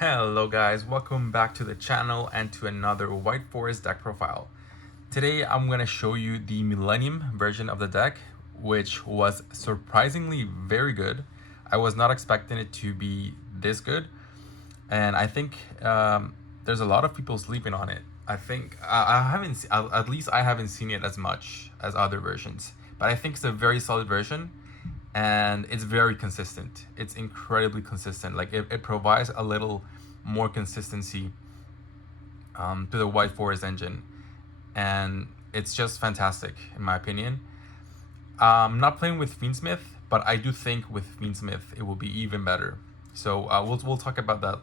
Hello guys, welcome back to the channel and to another White Forest deck profile. Today I'm going to show you the Millennium version of the deck, which was surprisingly very good. I was not expecting it to be this good, and I think there's a lot of people sleeping on it. I think I haven't, at least I haven't seen it as much as other versions, but I think it's a very solid version and it's very consistent. It's incredibly consistent. Like it provides a little more consistency to the White Forest engine, and it's just fantastic in my opinion. I'm not playing with Fiendsmith, but I do think with Fiendsmith it will be even better. So we'll talk about that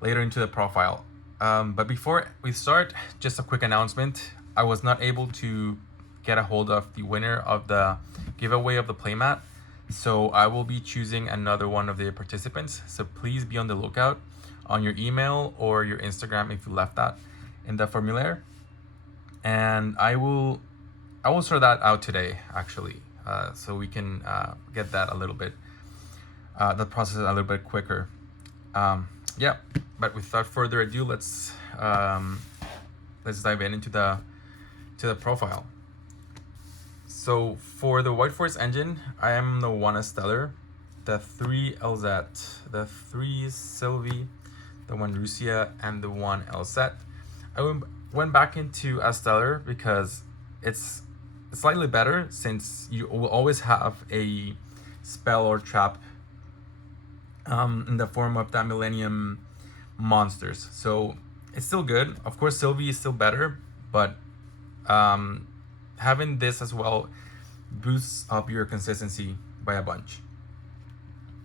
later into the profile. But before we start, just a quick announcement. I was not able to get a hold of the winner of the giveaway of the playmat, so I will be choosing another one of the participants. So please be on the lookout on your email or your Instagram if you left that in the formulaire, and I will sort that out today actually, so we can get that a little bit the process a little bit quicker. Yeah, but without further ado, let's dive into the profile. So for the White Forest engine, I am the 1 Stellar, the 3 LZ, the 3 Sylvie, the 1 Rusia, and the 1 LZ. I went back into a Stellar because it's slightly better, since you will always have a spell or trap in the form of that Millennium monsters. So it's still good. Of course, Sylvie is still better, but having this as well boosts up your consistency by a bunch.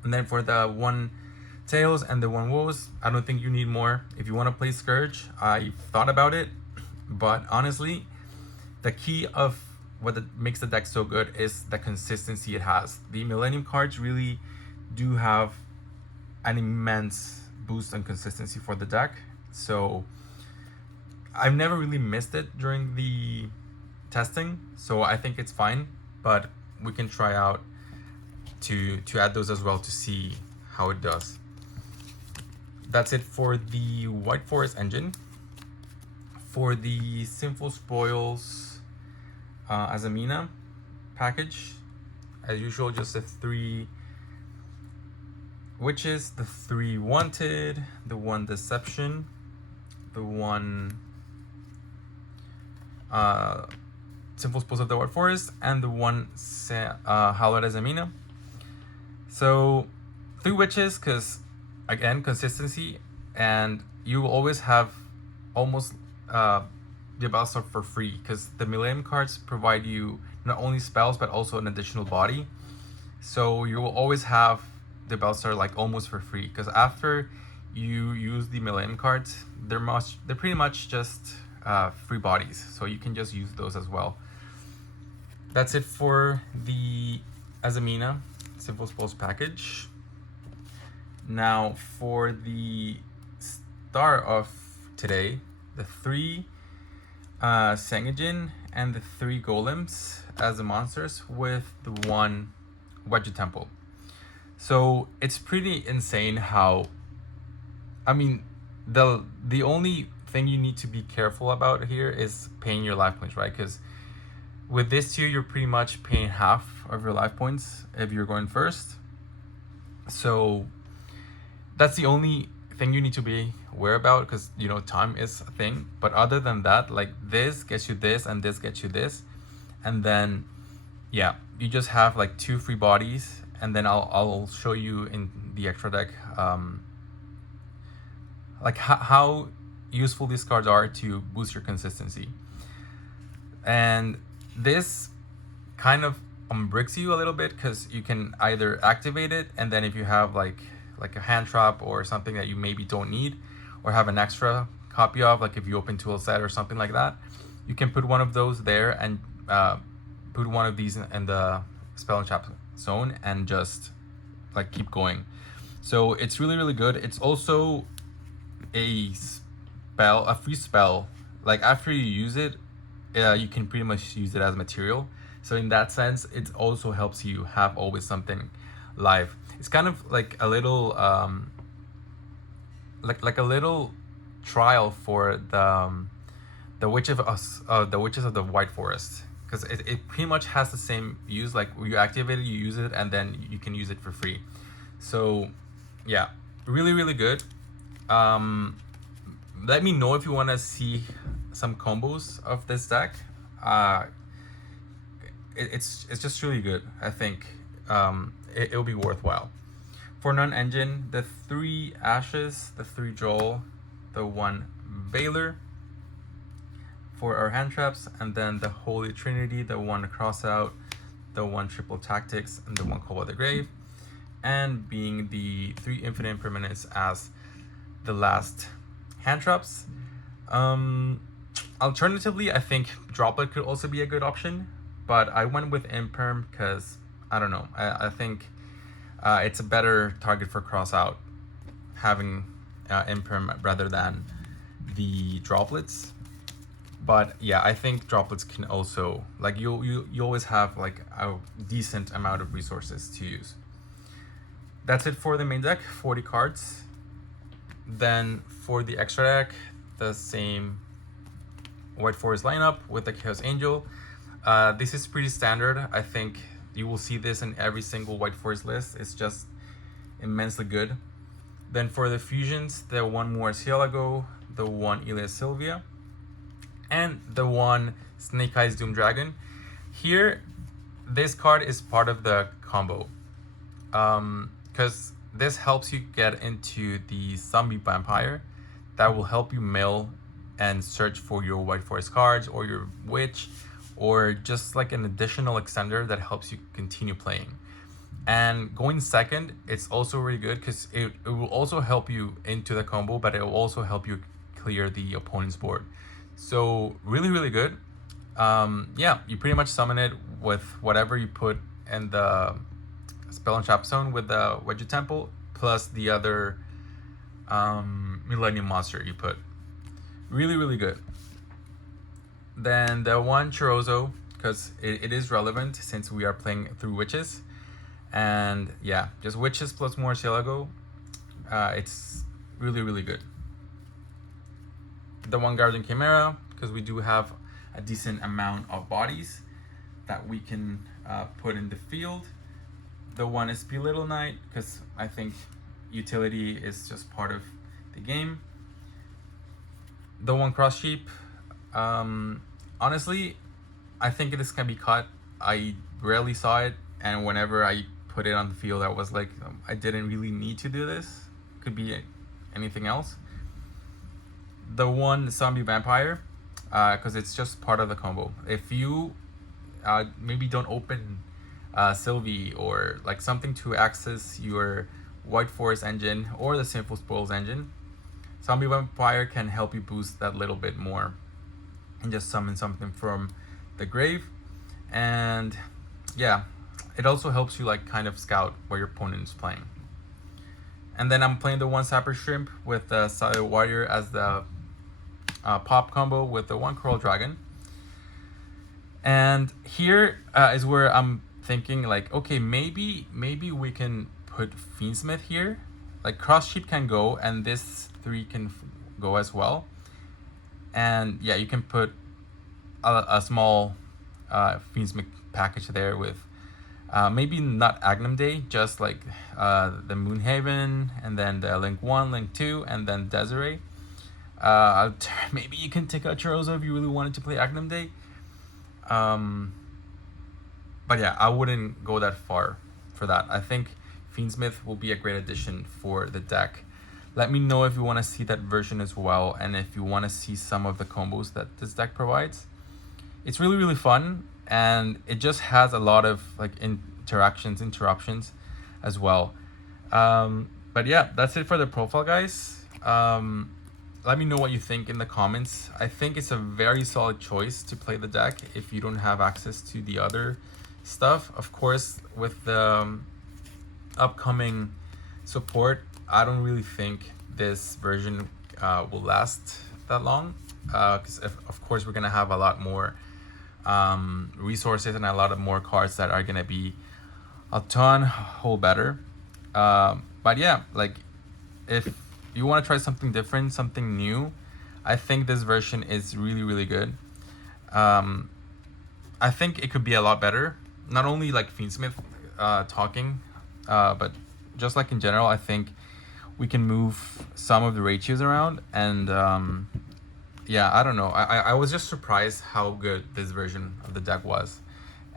And then for the 1 Tails and the 1 Woes, I don't think you need more. If you want to play Scourge, I thought about it, but honestly, the key of what makes the deck so good is the consistency it has. The Millennium cards really do have an immense boost on consistency for the deck, so I've never really missed it during the testing, so I think it's fine, but we can try out to add those as well to see how it does. That's it for the White Forest engine. For the Sinful Spoils Azamina package, as usual, just the 3 Witches, the 3 Wanted, the 1 Deception, the 1 Sinful Spoils of the White Forest, and the 1 Hallowed Azamina. So 3 Witches, because again, consistency, and you will always have almost the battle sword for free, because the Millennium cards provide you not only spells but also an additional body. So you will always have the battle sword like almost for free, because after you use the Millennium cards, they're pretty much just free bodies, so you can just use those as well. That's it for the Azamina Simple Spoils package. Now for the star of today, the 3 Sangajin and the 3 Golems as the monsters with the 1 Wedge Temple. So it's pretty insane how, I mean, the only thing you need to be careful about here is paying your life points, right? Because with this tier, you're pretty much paying half of your life points if you're going first. So that's the only thing you need to be aware about, because you know time is a thing. But other than that, like, this gets you this and this gets you this, and then yeah, you just have like 2 free bodies, and then I'll show you in the extra deck like how useful these cards are to boost your consistency. And this kind of unbricks you a little bit, because you can either activate it, and then if you have like a hand trap or something that you maybe don't need or have an extra copy of, like if you open tool set or something like that, you can put one of those there and put one of these in the spell and trap zone and just like keep going. So it's really good. It's also a free spell. Like after you use it, you can pretty much use it as material. So in that sense, it also helps you have always something live. It's kind of like a little like a little trial for the witches of the White Forest, because it pretty much has the same use. Like you activate it, you use it, and then you can use it for free. So yeah, really good. Let me know if you want to see some combos of this deck. It's just really good. I think it'll be worthwhile. For non-engine, the 3 Ashes, the 3 Joel, the 1 Valor for our hand traps, and then the Holy Trinity, the 1 Crossout, the 1 Triple Tactics, and the 1 Call of the Grave, and being the 3 Infinite Impermanence as the last hand traps. Alternatively, I think Droplet could also be a good option, but I went with Imperm because I don't know. I think it's a better target for Crossout having Imperm rather than the Droplets. But yeah, I think Droplets can also, like, you always have like a decent amount of resources to use. That's it for the main deck, 40 cards. Then for the extra deck, the same White Forest lineup with the Chaos Angel. This is pretty standard. I think you will see this in every single White Forest list. It's just immensely good. Then for the fusions, the 1 Murcielago, the 1 Ilia Sylvia, and the 1 Snake Eyes Doom Dragon. Here, this card is part of the combo, because this helps you get into the Zombie Vampire that will help you mill and search for your White Forest cards or your Witch, or just like an additional extender that helps you continue playing. And going second, it's also really good because it will also help you into the combo, but it will also help you clear the opponent's board. So really good. Yeah, you pretty much summon it with whatever you put in the spell and trap zone with the Wedge Temple plus the other Millennium monster you put. Really good. Then the 1 Chorozo, because it is relevant since we are playing through witches. And yeah, just witches plus Murcielago. It's really good. The 1 Guardian Chimera, because we do have a decent amount of bodies that we can put in the field. The 1 SP Little Knight, because I think utility is just part of the game. The 1 Cross Sheep. Honestly, I think this can be cut. I rarely saw it, and whenever I put it on the field, I was like, I didn't really need to do this. Could be anything else. The 1 Zombie Vampire, because it's just part of the combo. If you maybe don't open Sylvie or like something to access your White Forest engine or the Sinful Spoils engine, Zombie Vampire can help you boost that little bit more and just summon something from the grave. And yeah, it also helps you like kind of scout where your opponent is playing. And then I'm playing the 1 Sapper Shrimp with the Silent Warrior as the pop combo with the 1 Coral Dragon. And here is where I'm thinking like, okay, maybe we can put Fiendsmith here. Like Cross Sheep can go, and this 3 can go as well. And yeah, you can put a small Fiendsmith package there with maybe not Agnum Day, just like the Moonhaven, and then the Link 1, Link 2, and then Desiree. Maybe you can take out Chorozo if you really wanted to play Agnum Day. But yeah, I wouldn't go that far for that. I think Fiendsmith will be a great addition for the deck. Let me know if you want to see that version as well, and if you want to see some of the combos that this deck provides. It's really fun, and it just has a lot of like interruptions as well. But yeah, that's it for the profile, guys. Let me know what you think in the comments. I think it's a very solid choice to play the deck if you don't have access to the other stuff. Of course, with the upcoming support, I don't really think this version will last that long, because of course we're gonna have a lot more resources and a lot of more cards that are gonna be a whole better. But yeah, like if you want to try something different, something new, I think this version is really, really good. I think it could be a lot better. Not only like Fiendsmith talking, but just like in general, I think we can move some of the ratios around. And yeah, I don't know. I was just surprised how good this version of the deck was.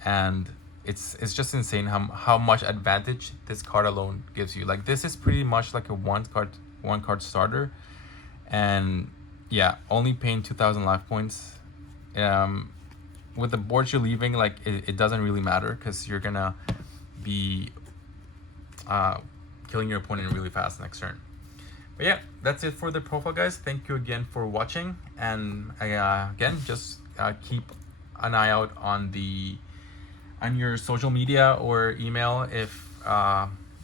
And it's just insane how much advantage this card alone gives you. Like, this is pretty much like a one card starter. And yeah, only paying 2,000 life points. With the boards you're leaving, like, it doesn't really matter, because you're gonna be killing your opponent really fast next turn. But yeah, that's it for the profile, guys. Thank you again for watching, and again, just keep an eye out on your social media or email if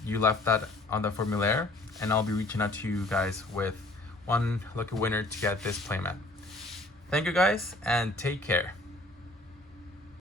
you left that on the formulaire, and I'll be reaching out to you guys with one lucky winner to get this playmat. Thank you guys, and take care.